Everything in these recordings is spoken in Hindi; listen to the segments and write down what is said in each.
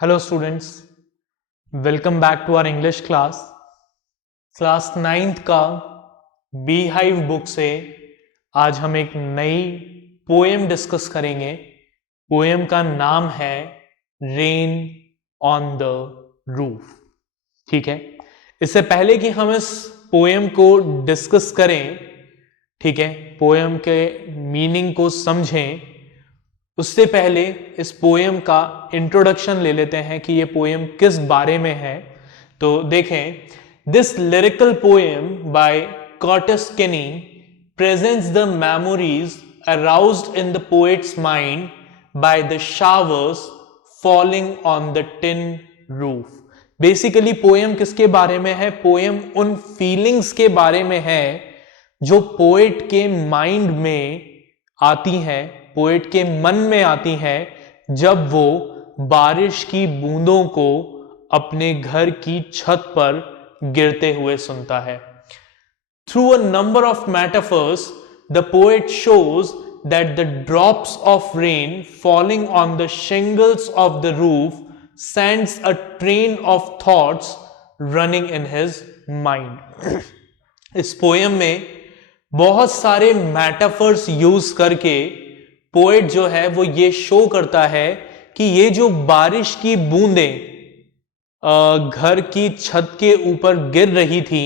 Hello students, welcome back to our English class 9th का बी हाइव बुक से आज हम एक नई पोएम डिस्कस करेंगे। पोएम का नाम है रेन ऑन द रूफ। ठीक है, इससे पहले कि हम इस पोएम को डिस्कस करें, ठीक है, पोएम के मीनिंग को समझें, उससे पहले इस पोएम का इंट्रोडक्शन ले लेते हैं कि ये पोएम किस बारे में है। तो देखें, this lyrical poem by Curtis Kenny presents the memories aroused in the poet's mind by the showers falling on the tin roof. Basically poem किसके बारे में है? पोएम उन फीलिंग्स के बारे में है जो पोएट के माइंड में आती हैं, पोएट के मन में आती हैं जब वो बारिश की बूंदों को अपने घर की छत पर गिरते हुए सुनता है। Through a number of metaphors the poet shows that the drops of rain falling on the shingles of the roof sends a train of thoughts running in his mind. इस पोएम में बहुत सारे मेटाफर्स यूज करके पोएट जो है वो ये शो करता है कि ये जो बारिश की बूंदें घर की छत के ऊपर गिर रही थी,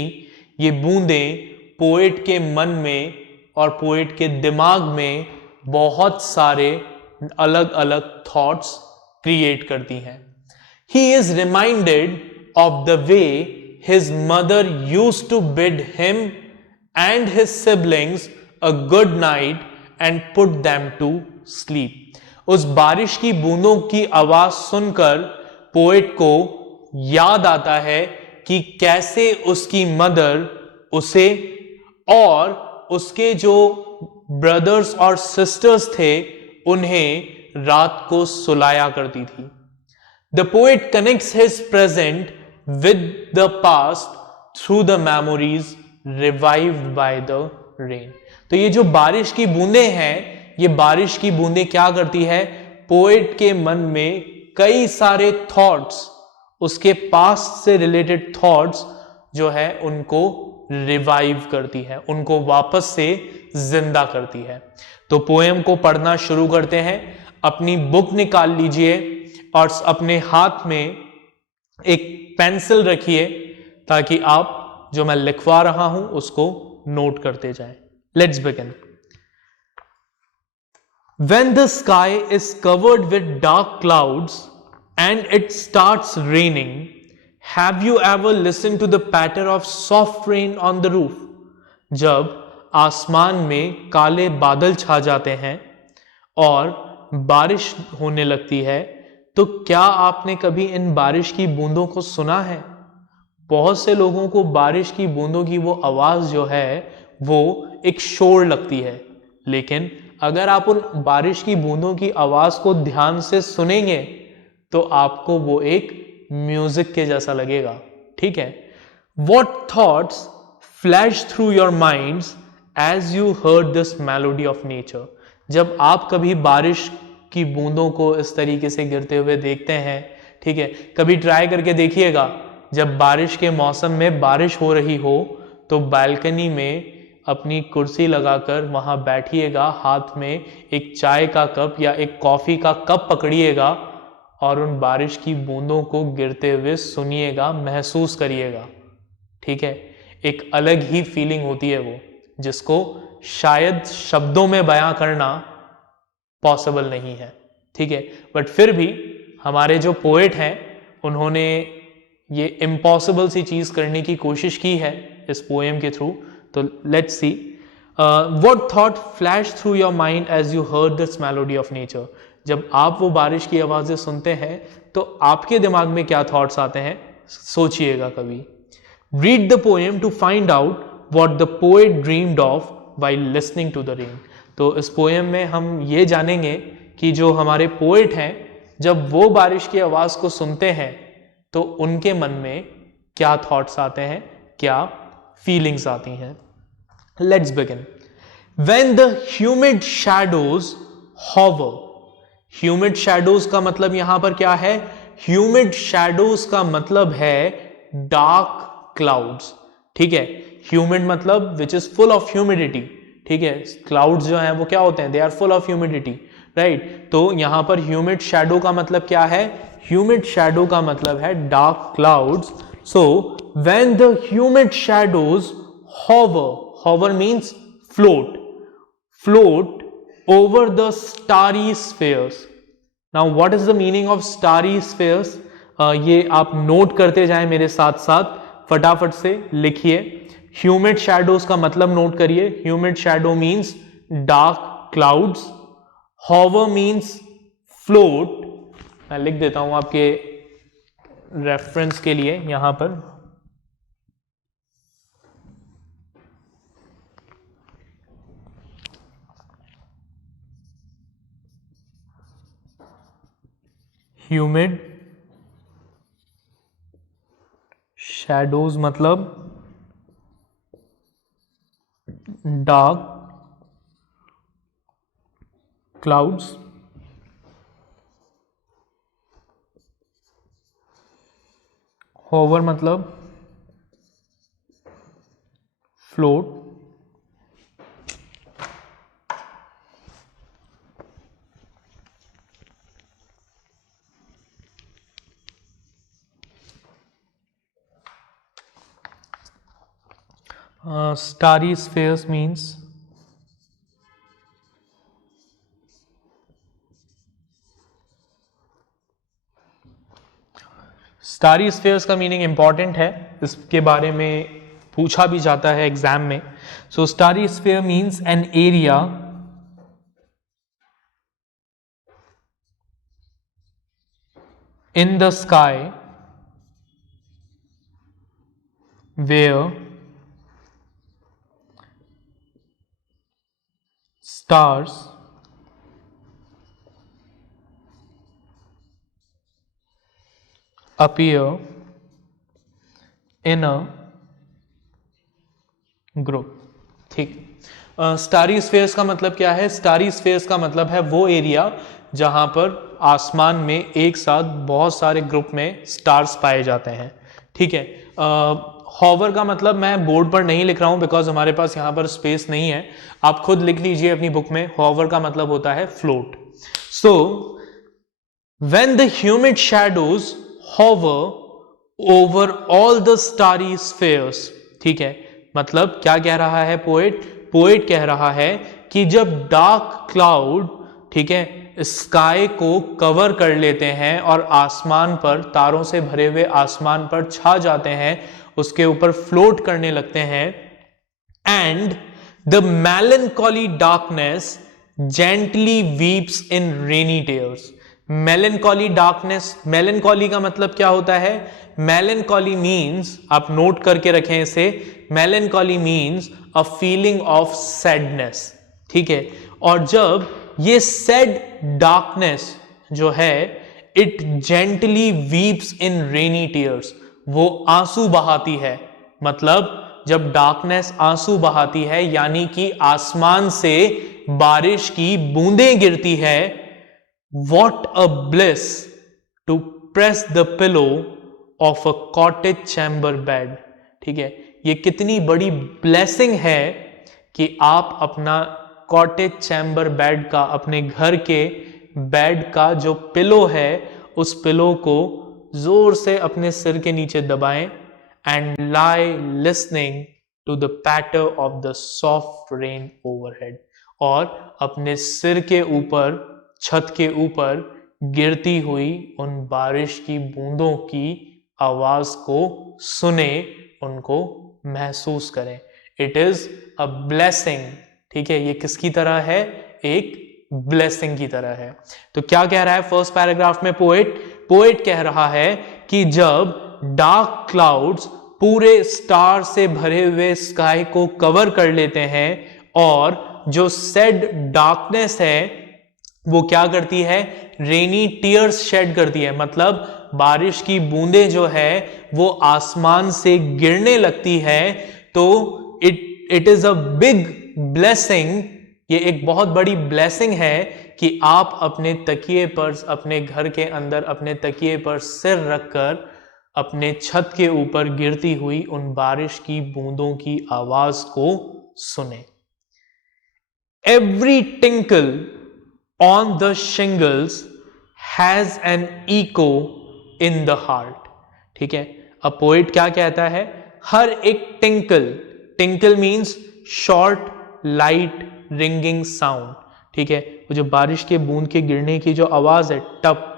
ये बूंदें पोएट के मन में और पोएट के दिमाग में बहुत सारे अलग अलग थॉट्स क्रिएट करती हैं। He is reminded of the way his mother used to bid him and his siblings a good night and put them to sleep। उस बारिश की बूंदों की आवाज सुनकर पोएट को याद आता है कि कैसे उसकी मदर उसे और उसके जो ब्रदर्स और सिस्टर्स थे उन्हें रात को सुलाया करती थी। The poet connects his present with the past through the memories revived by the rain. तो ये जो बारिश की बूंदें हैं, ये बारिश की बूंदें क्या करती है? पोएट के मन में कई सारे थॉट्स, उसके पास्ट से रिलेटेड थॉट्स जो है उनको रिवाइव करती है, उनको वापस से जिंदा करती है। तो पोएम को पढ़ना शुरू करते हैं। अपनी बुक निकाल लीजिए और अपने हाथ में एक पेंसिल रखिए ताकि आप जो मैं लिखवा रहा हूं उसको नोट करते जाएं। Let's begin. When the sky is covered with dark clouds and it starts raining, have you ever listened to the patter of soft rain on the roof? जब आसमान में काले बादल छा जाते हैं और बारिश होने लगती है, तो क्या आपने कभी इन बारिश की बूंदों को सुना है? बहुत से लोगों को बारिश की बूंदों की वो आवाज जो है वो एक शोर लगती है, लेकिन अगर आप उन बारिश की बूंदों की आवाज को ध्यान से सुनेंगे तो आपको वो एक म्यूजिक के जैसा लगेगा। ठीक है। What thoughts flash through your minds as you heard this melody of nature? जब आप कभी बारिश की बूंदों को इस तरीके से गिरते हुए देखते हैं, ठीक है, कभी ट्राई करके देखिएगा, जब बारिश के मौसम में बारिश हो रही हो तो बालकनी में अपनी कुर्सी लगाकर वहां बैठिएगा, हाथ में एक चाय का कप या एक कॉफी का कप पकड़िएगा और उन बारिश की बूंदों को गिरते हुए सुनिएगा, महसूस करिएगा। ठीक है, एक अलग ही फीलिंग होती है वो, जिसको शायद शब्दों में बयां करना पॉसिबल नहीं है। ठीक है, बट फिर भी हमारे जो पोएट हैं उन्होंने ये इम्पॉसिबल सी चीज करने की कोशिश की है इस पोएम के थ्रू। तो let's see, what thought flash through your mind as you heard this melody of nature. जब आप वो बारिश की आवाजें सुनते हैं तो आपके दिमाग में क्या थॉट्स आते हैं, सोचिएगा कभी। Read the poem to find out what the poet dreamed of while listening to the rain. तो इस पोएम में हम ये जानेंगे कि जो हमारे पोएट हैं, जब वो बारिश की आवाज को सुनते हैं तो उनके मन में क्या थॉट्स आते हैं, क्या फीलिंग्स आती हैं। Let's begin. When the humid shadows hover, humid shadows का मतलब यहां पर क्या है? ह्यूमिड शैडोज का मतलब है डार्क क्लाउड्स, ठीक है। ह्यूमिड मतलब which is full of humidity, ठीक है। क्लाउड्स जो हैं वो क्या होते हैं, they are full of humidity, right. तो यहां पर ह्यूमिड शैडो का मतलब क्या है, ह्यूमिड शैडो का मतलब है dark clouds. So when the humid shadows hover means float over the starry spheres. Now what is the meaning of starry spheres? ये आप नोट करते जाएं मेरे साथ साथ, फटाफट से लिखिए। ह्यूमिड शैडोज का मतलब नोट करिए। Humid shadow means dark clouds, hover means float. मैं लिख देता हूं आपके रेफरेंस के लिए यहां पर। ह्यूमिड शैडोज मतलब डार्क क्लाउड्स, होवर मतलब float, starry spheres means starry spheres का मीनिंग इंपॉर्टेंट है, इसके बारे में पूछा भी जाता है एग्जाम में। So starry sphere means an area in the sky where stars appear in a group, ठीक। स्टारी स्फीयर्स का मतलब क्या है, स्टारी स्फीयर्स का मतलब है वो एरिया जहां पर आसमान में एक साथ बहुत सारे ग्रुप में स्टार्स पाए जाते हैं, ठीक है। हॉवर का मतलब मैं बोर्ड पर नहीं लिख रहा हूं बिकॉज हमारे पास यहां पर स्पेस नहीं है, आप खुद लिख लीजिए अपनी बुक में। हॉवर का मतलब होता है float. So when the humid shadows hover over all the starry spheres, ठीक है। मतलब क्या कह रहा है पोएट कह रहा है कि जब डार्क क्लाउड, ठीक है, स्काई को कवर कर लेते हैं और आसमान पर, तारों से भरे हुए आसमान पर छा जाते हैं, उसके ऊपर फ्लोट करने लगते हैं, and the melancholy darkness gently weeps in rainy tears. Melancholy darkness, melancholy का मतलब क्या होता है, मेलनकॉली मीन्स, आप नोट करके रखें इसे, melancholy means a feeling of sadness, ठीक है। और जब ये सैड डार्कनेस जो है, it gently weeps in rainy tears, वो आंसू बहाती है। मतलब जब डार्कनेस आंसू बहाती है यानी कि आसमान से बारिश की बूंदें गिरती है। What a bliss to press the pillow of a cottage chamber bed, ठीक है। ये कितनी बड़ी ब्लेसिंग है कि आप अपना कॉटेज चैम्बर बेड का, अपने घर के बेड का जो पिलो है, उस पिलो को जोर से अपने सिर के नीचे दबाएं and lie listening to the patter of the soft rain overhead, और अपने सिर के ऊपर, छत के ऊपर गिरती हुई उन बारिश की बूंदों की आवाज को सुने, उनको महसूस करें। इट इज अ ब्लेसिंग, ठीक है। ये किसकी तरह है, एक ब्लेसिंग की तरह है। तो क्या कह रहा है फर्स्ट पैराग्राफ में पोएट कह रहा है कि जब डार्क क्लाउड्स पूरे स्टार से भरे हुए स्काई को कवर कर लेते हैं और जो सैड डार्कनेस है वो क्या करती है, रेनी टीयर्स शेड करती है। मतलब बारिश की बूंदें जो है वो आसमान से गिरने लगती है। तो it is a big blessing ये एक बहुत बड़ी ब्लेसिंग है कि आप अपने तकिए पर, अपने घर के अंदर अपने तकिए पर सिर रखकर अपने छत के ऊपर गिरती हुई उन बारिश की बूंदों की आवाज को सुने। Every tinkle on the shingles has an echo in the heart। ठीक है, अब पोएट क्या कहता है, हर एक tinkle, tinkle means short light ringing sound. ठीक है, वो जो बारिश के बूंद के गिरने की जो आवाज है, टप,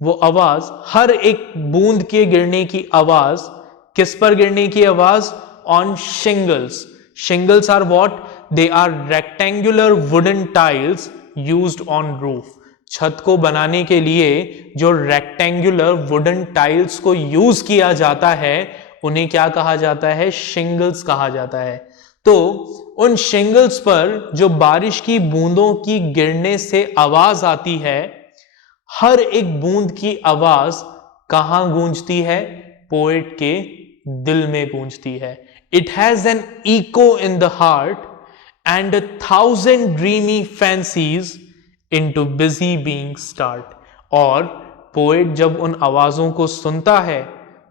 वो आवाज, हर एक बूंद के गिरने की आवाज, किस पर गिरने की आवाज, on shingles. Shingles are what, they are rectangular wooden tiles used on roof. छत को बनाने के लिए जो रेक्टेंगुलर वुडन टाइल्स को यूज किया जाता है उन्हें क्या कहा जाता है, शिंगल्स कहा जाता है। तो उन शिंगल्स पर जो बारिश की बूंदों की गिरने से आवाज आती है, हर एक बूंद की आवाज कहां गूंजती है, पोएट के दिल में गूंजती है। It has an echo in the heart and 1,000 dreamy fancies into busy being start. और पोएट जब उन आवाजों को सुनता है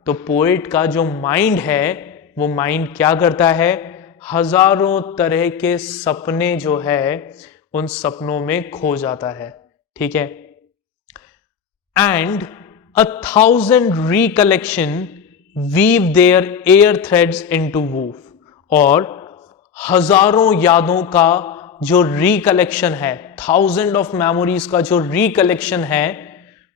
तो पोएट का जो माइंड है वो माइंड क्या करता है, हजारों तरह के सपने जो है उन सपनों में खो जाता है। ठीक है, and 1,000 recollection weave their air threads into woof। और हजारों यादों का जो रिकलेक्शन है, 1000 ऑफ मेमोरीज का जो रिकलेक्शन है,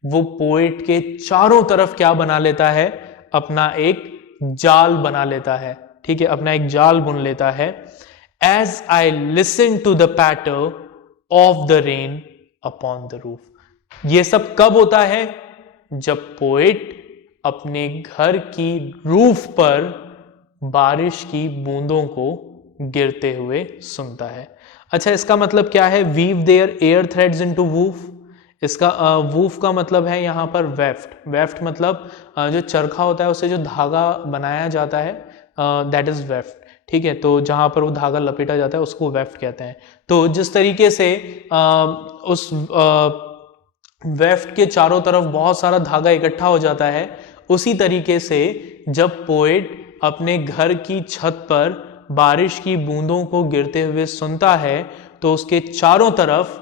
वो पोएट के चारों तरफ क्या बना लेता है, अपना एक जाल बना लेता है। ठीक है, अपना एक जाल बुन लेता है। As I listen to the patter of the rain upon the roof. ये सब कब होता है, जब पोएट अपने घर की रूफ पर बारिश की बूंदों को गिरते हुए सुनता है। अच्छा, इसका मतलब क्या है, weave their air threads into woof. इसका वूफ का मतलब है यहाँ पर वेफ्ट। वेफ्ट मतलब जो चरखा होता है उससे जो धागा बनाया जाता है, दैट इज वेफ्ट। ठीक है, तो जहां पर वो धागा लपेटा जाता है उसको वेफ्ट कहते हैं। तो जिस तरीके से उस वेफ्ट के चारों तरफ बहुत सारा धागा इकट्ठा हो जाता है, उसी तरीके से जब पोएट अपने घर की छत पर बारिश की बूंदों को गिरते हुए सुनता है तो उसके चारों तरफ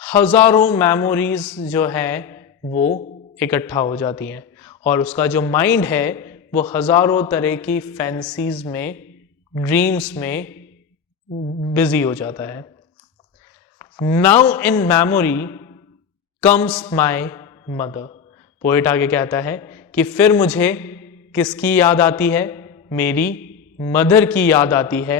हजारों मेमोरीज जो है वो इकट्ठा हो जाती हैं और उसका जो माइंड है वो हजारों तरह की फैंसीज में, ड्रीम्स में बिजी हो जाता है। Now in memory comes my mother. Poet आगे कहता है कि फिर मुझे किसकी याद आती है, मेरी मदर की याद आती है।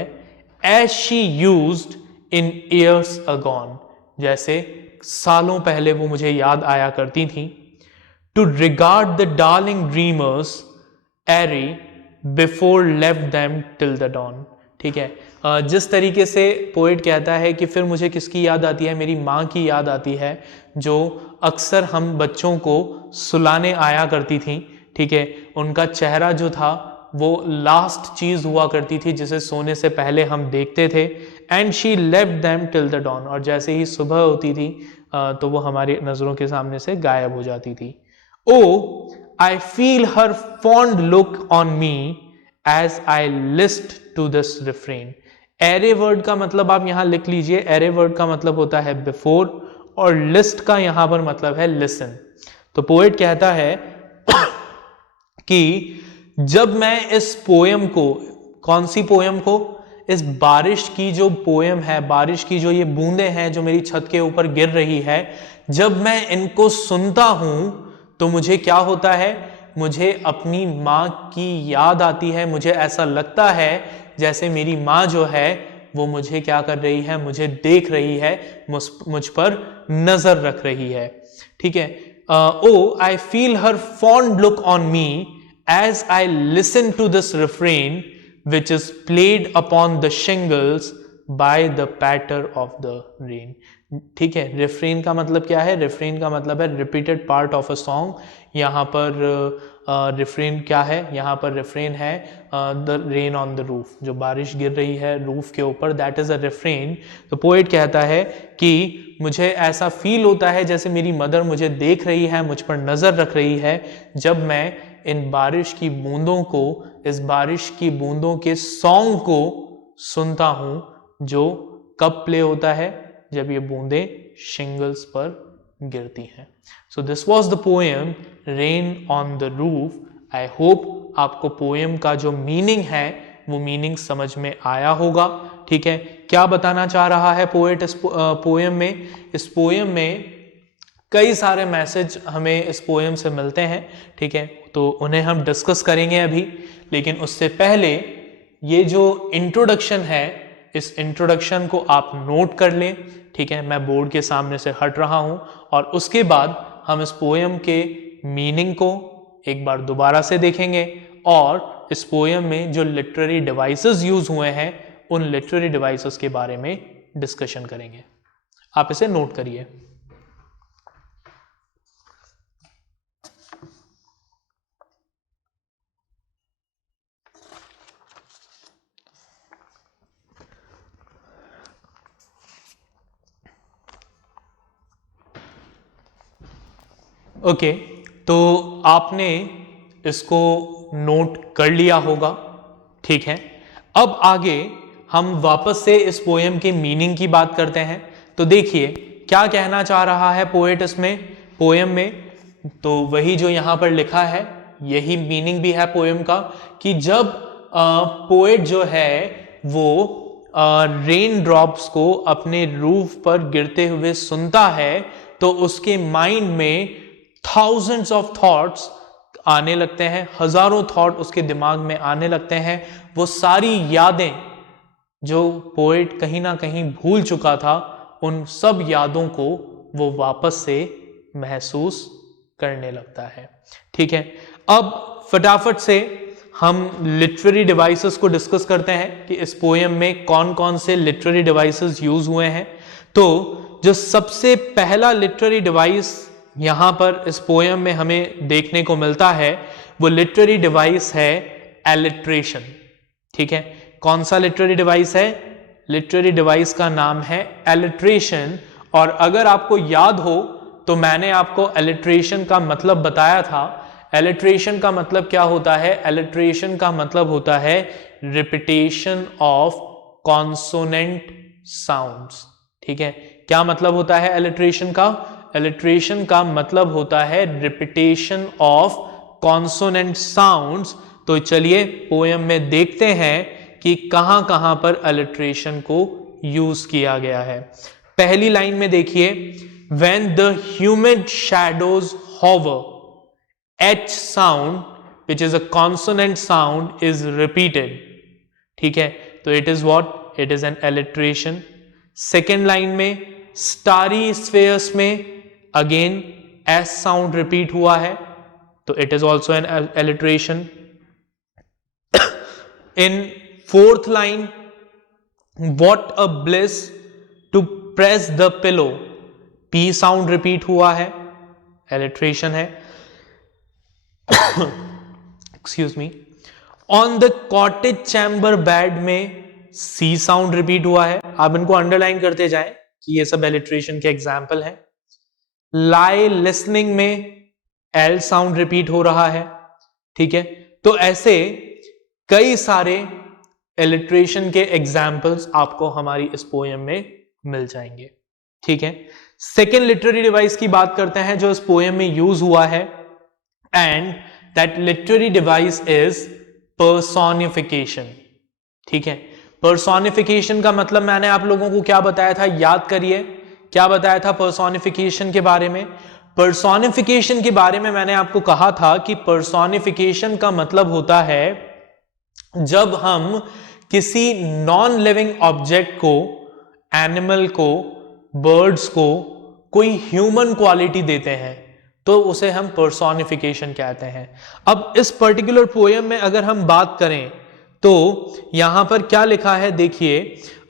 As she used in years agone, जैसे सालों पहले वो मुझे याद आया करती थी। To regard the darling dreamers ere before left them till the dawn. ठीक है, जिस तरीके से पोएट कहता है कि फिर मुझे किसकी याद आती है, मेरी माँ की याद आती है जो अक्सर हम बच्चों को सुलाने आया करती थी। ठीक है, उनका चेहरा जो था वो लास्ट चीज हुआ करती थी जिसे सोने से पहले हम देखते थे। And she left them till the dawn, और जैसे ही सुबह होती थी तो वो हमारी नजरों के सामने से गायब हो जाती थी। O I feel her fond look on me as I list to this refrain. Ere word का मतलब आप यहां लिख लीजिए, एरे वर्ड का मतलब होता है बिफोर और लिस्ट का यहां पर मतलब है लिसन। तो पोएट कहता है कि जब मैं इस पोयम को, कौन सी पोयम को, इस बारिश की जो पोयम है, बारिश की जो ये बूंदें हैं जो मेरी छत के ऊपर गिर रही है, जब मैं इनको सुनता हूं तो मुझे क्या होता है, मुझे अपनी माँ की याद आती है। मुझे ऐसा लगता है जैसे मेरी माँ जो है वो मुझे क्या कर रही है, मुझे देख रही है, मुझ पर नजर रख रही है। ठीक है, O I feel her fond look on me as I listen to this refrain which is played upon the shingles by the patter of the rain। ठीक है, रिफ्रेन का मतलब क्या है, रिफ्रेन का मतलब है repeated part of a song. यहाँ पर रिफ्रेन क्या है, यहाँ पर रिफ्रेन है the rain on the roof, जो बारिश गिर रही है रूफ के ऊपर, दैट इज अ रिफ्रेन। तो पोएट कहता है कि मुझे ऐसा फील होता है जैसे मेरी मदर मुझे देख रही है, मुझ पर नजर रख रही है, जब मैं इन बारिश की बूंदों को, इस बारिश की बूंदों के सॉन्ग को सुनता हूं, जो कब प्ले होता है, जब ये बूंदें शिंगल्स पर गिरती हैं। सो this was the poem rain on the roof. I hope आपको पोएम का जो मीनिंग है वो मीनिंग समझ में आया होगा। ठीक है, क्या बताना चाह रहा है पोएट इस पोएम में? इस पोएम में कई सारे मैसेज हमें इस पोएम से मिलते हैं। ठीक है, तो उन्हें हम डिस्कस करेंगे अभी, लेकिन उससे पहले ये जो इंट्रोडक्शन है, इस इंट्रोडक्शन को आप नोट कर लें। ठीक है, मैं बोर्ड के सामने से हट रहा हूं और उसके बाद हम इस पोएम के मीनिंग को एक बार दोबारा से देखेंगे और इस पोएम में जो लिटरेरी डिवाइसेस यूज हुए हैं उन लिटरेरी डिवाइसेस के बारे में डिस्कशन करेंगे। आप इसे नोट करिए। ओके, तो आपने इसको नोट कर लिया होगा। ठीक है, अब आगे हम वापस से इस पोएम के मीनिंग की बात करते हैं। तो देखिए क्या कहना चाह रहा है पोएट इसमें, पोएम में, तो वही जो यहां पर लिखा है, यही मीनिंग भी है पोएम का, कि जब पोएट जो है वो रेन ड्रॉप्स को अपने रूफ पर गिरते हुए सुनता है तो उसके माइंड में थाउजेंड्स ऑफ थॉट्स आने लगते हैं, हजारों थॉट उसके दिमाग में आने लगते हैं। वो सारी यादें जो पोएट कहीं ना कहीं भूल चुका था, उन सब यादों को वो वापस से महसूस करने लगता है। ठीक है, अब फटाफट से हम लिटरेरी डिवाइसेस को डिस्कस करते हैं कि इस पोएम में कौन कौन से लिटरेरी डिवाइसेस यूज हुए हैं। तो जो सबसे पहला लिटरेरी डिवाइस यहां पर इस पोएम में हमें देखने को मिलता है वो लिटरेरी डिवाइस है एलिट्रेशन। ठीक है, कौन सा लिटरेरी डिवाइस है? लिटरेरी डिवाइस का नाम है एलिट्रेशन। और अगर आपको याद हो तो मैंने आपको एलिट्रेशन का मतलब बताया था। एलिट्रेशन का मतलब क्या होता है? एलिट्रेशन का मतलब होता है रिपीटेशन ऑफ कॉन्सोनेंट साउंड्स। ठीक है, क्या मतलब होता है एलिट्रेशन का? एलिट्रेशन का मतलब होता है रिपीटेशन ऑफ कॉन्सोनेंट साउंड्स। तो चलिए पोएम में देखते हैं कि कहां कहां पर एलिट्रेशन को यूज किया गया है। पहली लाइन में देखिए, when the humid shadows hover, H sound which is a consonant sound is repeated. ठीक है, तो it is what? It is an alliteration. Second line में starry spheres में again S sound repeat हुआ है, तो it is also an alliteration. In fourth line, what a bliss to press the pillow, P sound repeat हुआ है, alliteration है. Excuse me. On the cottage chamber bed में C sound repeat हुआ है. आप इनको अंडरलाइन करते जाएं कि ये सब alliteration के एग्जाम्पल हैं. Lie listening में L sound repeat हो रहा है. ठीक है, तो ऐसे कई सारे alliteration के एग्जाम्पल्स आपको हमारी इस पोएम में मिल जाएंगे. ठीक है, सेकेंड लिटरेरी डिवाइस की बात करते हैं जो इस पोएम में यूज हुआ है, and that literary device is personification. ठीक है, पर्सोनिफिकेशन का मतलब मैंने आप लोगों को क्या बताया था, याद करिए क्या बताया था पर्सोनिफिकेशन के बारे में. पर्सोनिफिकेशन के बारे में मैंने आपको कहा था कि पर्सोनिफिकेशन का मतलब होता है जब हम किसी नॉन लिविंग ऑब्जेक्ट को, एनिमल को, बर्ड्स को कोई ह्यूमन क्वालिटी देते हैं तो उसे हम पर्सोनिफिकेशन कहते हैं. अब इस पर्टिकुलर पोएम में अगर हम बात करें तो यहां पर क्या लिखा है देखिए,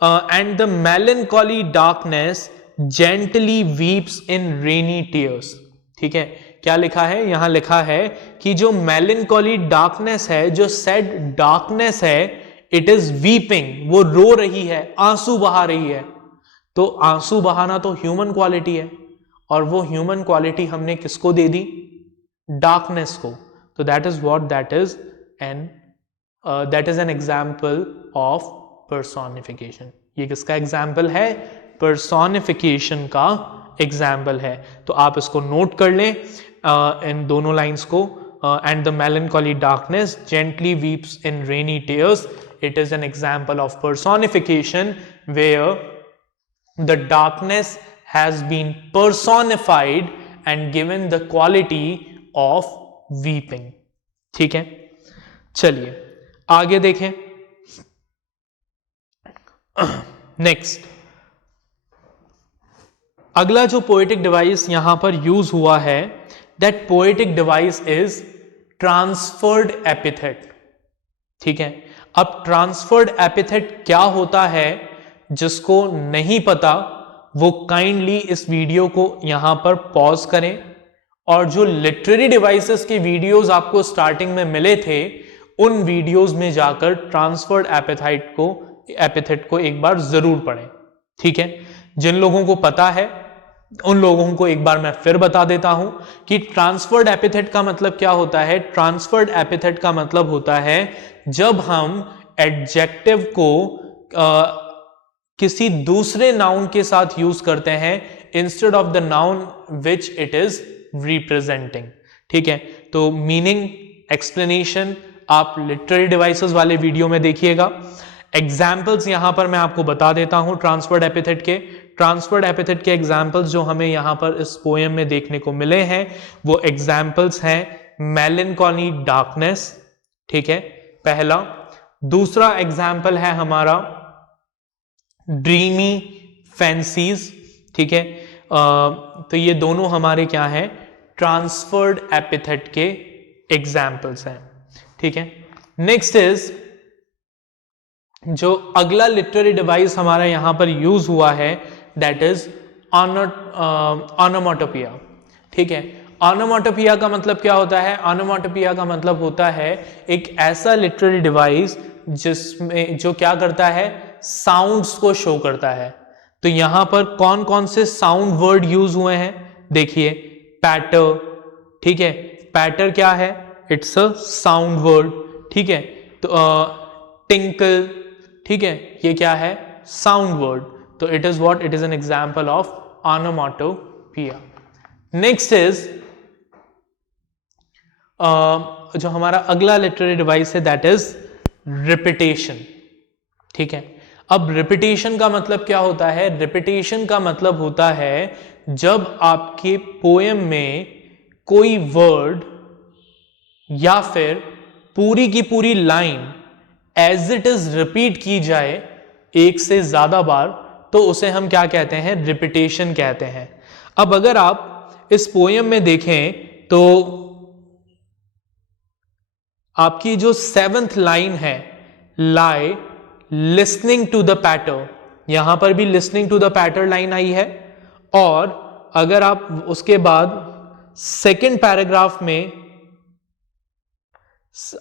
and the melancholy darkness gently weeps in rainy tears. ठीक है, क्या लिखा है, यहां लिखा है कि जो मेलनकॉली डार्कनेस है, जो सैड डार्कनेस है, इट इज वीपिंग, वो रो रही है, आंसू बहा रही है। तो आंसू बहाना तो ह्यूमन क्वालिटी है, और वो ह्यूमन क्वालिटी हमने किसको दे दी, डार्कनेस को। तो that is what that is an example of personification. ये किसका एग्जाम्पल है, पर्सोनिफिकेशन का एग्जाम्पल है। तो आप इसको नोट कर लें इन दोनों लाइंस को। And the melancholy darkness gently weeps in rainy tears, it is an example of personification where the darkness has been personified and given the quality of weeping। ठीक है, चलिए आगे देखें। नेक्स्ट, अगला जो पोएटिक डिवाइस यहां पर यूज हुआ है, that poetic device is transferred epithet. ठीक है, अब ट्रांसफर्ड एपिथेट क्या होता है, जिसको नहीं पता वो काइंडली इस वीडियो को यहां पर पॉज करें, और जो लिटरेरी डिवाइसेस के वीडियोस आपको स्टार्टिंग में मिले थे, उन वीडियोस में जाकर ट्रांसफर्ड एपिथेट को एक बार जरूर पढ़ें। ठीक है, जिन लोगों को पता है उन लोगों को एक बार मैं फिर बता देता हूं कि ट्रांसफर्ड एपिथेट का मतलब क्या होता है। ट्रांसफर्ड एपिथेट का मतलब होता है जब हम एडजेक्टिव को किसी दूसरे नाउन के साथ यूज करते हैं instead of the noun which it is representing. ठीक है, तो मीनिंग एक्सप्लेनेशन आप लिटरेरी डिवाइसेस वाले वीडियो में देखिएगा। एग्जाम्पल्स यहां पर मैं आपको बता देता हूं ट्रांसफर्ड एपिथेट के। ट्रांसफर्ड एपिथेट के एग्जाम्पल्स जो हमें यहां पर इस पोएम में देखने को मिले हैं, वो एग्जाम्पल्स हैं मेलनकॉली डार्कनेस। ठीक है, पहला। दूसरा एग्जाम्पल है हमारा ड्रीमी फैंसीज। ठीक है, तो ये दोनों हमारे क्या हैं, ट्रांसफर्ड एपिथेट के एग्जाम्पल्स हैं। ठीक है, नेक्स्ट इज जो अगला लिटरेरी डिवाइस हमारा यहां पर यूज हुआ है, दैट इज ऑनोमोटोपिया। ठीक है, ऑनोमोटोपिया का मतलब क्या होता है, ऑनोमोटोपिया का मतलब होता है एक ऐसा लिटरेरी डिवाइस जिसमें जो क्या करता है, साउंड्स को शो करता है। तो यहां पर कौन कौन से साउंड वर्ड यूज हुए हैं, देखिए, पैटर। ठीक है, पैटर क्या है, इट्स अ साउंड वर्ड। ठीक है, तो टिंकल, ठीक है, ये क्या है, साउंड वर्ड। तो it is what, it is an example of onomatopoeia. Next is जो हमारा अगला लिटरेरी डिवाइस है, दैट इज रिपीटेशन। ठीक है, अब रिपीटेशन का मतलब क्या होता है, रिपीटेशन का मतलब होता है जब आपके पोएम में कोई वर्ड या फिर पूरी की पूरी line as it is repeat की जाए एक से ज्यादा बार, तो उसे हम क्या कहते हैं, रिपीटेशन कहते हैं। अब अगर आप इस पोएम में देखें तो आपकी जो 7th लाइन है, लाई लिसनिंग टू द पैटर, यहां पर भी लिसनिंग टू द पैटर लाइन आई है। और अगर आप उसके बाद सेकेंड पैराग्राफ में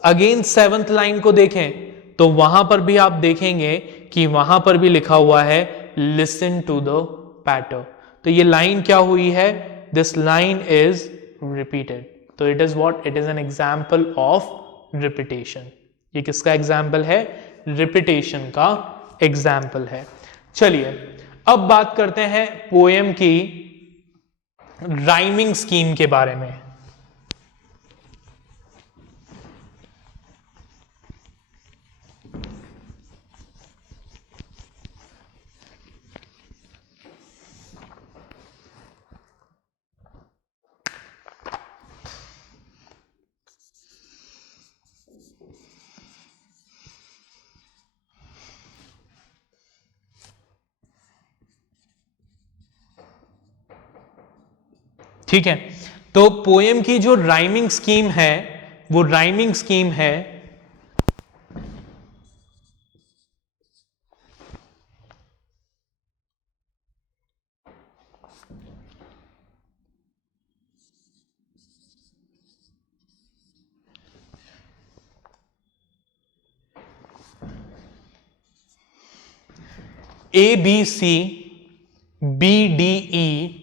अगेन 7th लाइन को देखें, तो वहां पर भी आप देखेंगे कि वहां पर भी लिखा हुआ है लिसन टू द पैटर। तो ये लाइन क्या हुई है, दिस लाइन इज रिपीटेड। तो it is what, it is an example of repetition. ये किसका एग्जाम्पल है, रिपीटेशन का एग्जाम्पल है। चलिए अब बात करते हैं पोएम की राइमिंग स्कीम के बारे में। ठीक है, तो पोएम की जो राइमिंग स्कीम है, वो राइमिंग स्कीम है ABC BDEFE,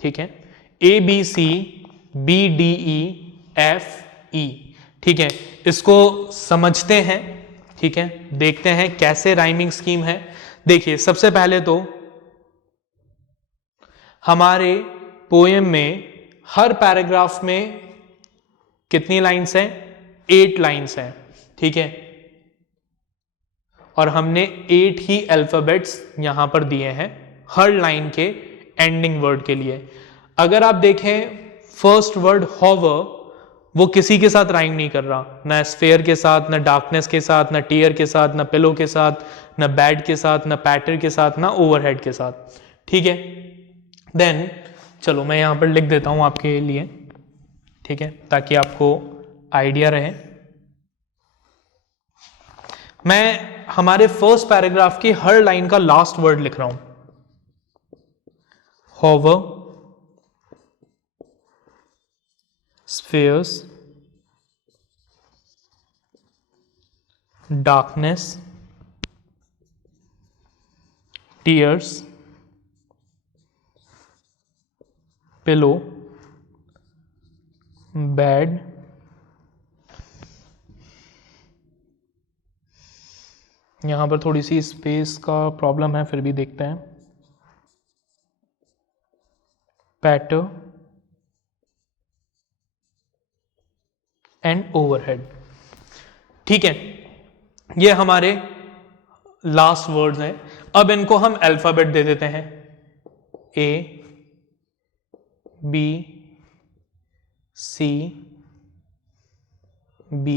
ठीक है, ABC BDEFE, ठीक है। इसको समझते हैं, ठीक है, देखते हैं कैसे राइमिंग स्कीम है। देखिए सबसे पहले तो हमारे पोएम में हर पैराग्राफ में कितनी लाइंस हैं? 8 लाइंस हैं, ठीक है, और हमने 8 ही अल्फाबेट्स यहां पर दिए हैं हर लाइन के एंडिंग वर्ड के लिए। अगर आप देखें फर्स्ट वर्ड हॉवर, वो किसी के साथ राइम नहीं कर रहा, ना स्फेयर के साथ, ना डार्कनेस के साथ, ना टीयर के साथ, ना पिलो के साथ, ना बैड के साथ, ना पैटर के साथ, ना ओवरहेड के साथ, ठीक है। देन चलो मैं यहां पर लिख देता हूं आपके लिए, ठीक है, ताकि आपको आइडिया रहे। मैं हमारे फर्स्ट पैराग्राफ की हर लाइन का लास्ट वर्ड लिख रहा हूं, hover, spheres, darkness, tears, pillow, bad, यहां पर थोड़ी सी स्पेस का प्रॉब्लम है, फिर भी देखते हैं, पैटर एंड ओवरहेड, ठीक है। ये हमारे लास्ट वर्ड्स हैं। अब इनको हम अल्फाबेट दे देते हैं, A B C B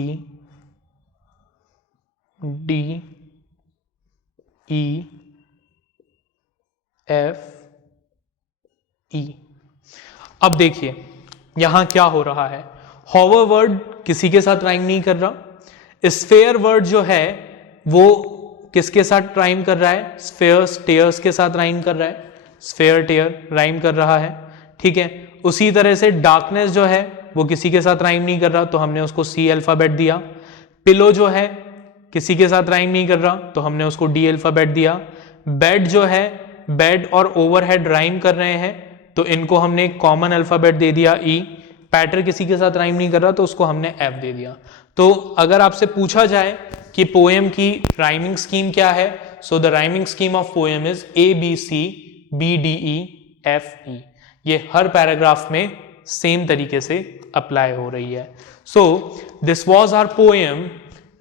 D E F E। अब देखिए यहां क्या हो रहा है, हॉवर वर्ड किसी के साथ राइम नहीं कर रहा, स्फेयर वर्ड जो है वो किसके साथ राइम कर रहा है? स्फेयर्स टेयर्स के साथ राइम कर रहा है, स्फेयर टेयर राइम कर रहा है, ठीक है। उसी तरह से डार्कनेस जो है वो किसी के साथ राइम नहीं कर रहा, तो हमने उसको C अल्फाबेट दिया। पिलो जो है किसी के साथ राइम नहीं कर रहा, तो हमने उसको D अल्फाबेट दिया। बेड जो है, बेड और ओवरहेड राइम कर रहे हैं, तो इनको हमने कॉमन अल्फाबेट दे दिया E। पैटर किसी के साथ राइम नहीं कर रहा, तो उसको हमने F दे दिया। तो अगर आपसे पूछा जाए कि पोएम की राइमिंग स्कीम क्या है, so the rhyming scheme of poem is ABCBDEFE। ये हर पैराग्राफ में सेम तरीके से अप्लाई हो रही है। So this was our poem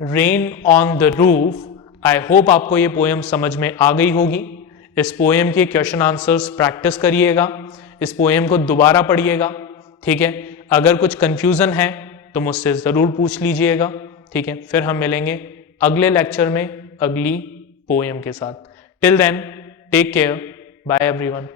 rain on the roof. I hope आपको ये पोएम समझ में आ गई होगी। इस पोएम के क्वेश्चन आंसर्स प्रैक्टिस करिएगा, इस पोएम को दोबारा पढ़िएगा, ठीक है। अगर कुछ कंफ्यूजन है तो मुझसे जरूर पूछ लीजिएगा, ठीक है। फिर हम मिलेंगे अगले लेक्चर में अगली पोएम के साथ। Till then take care, bye everyone.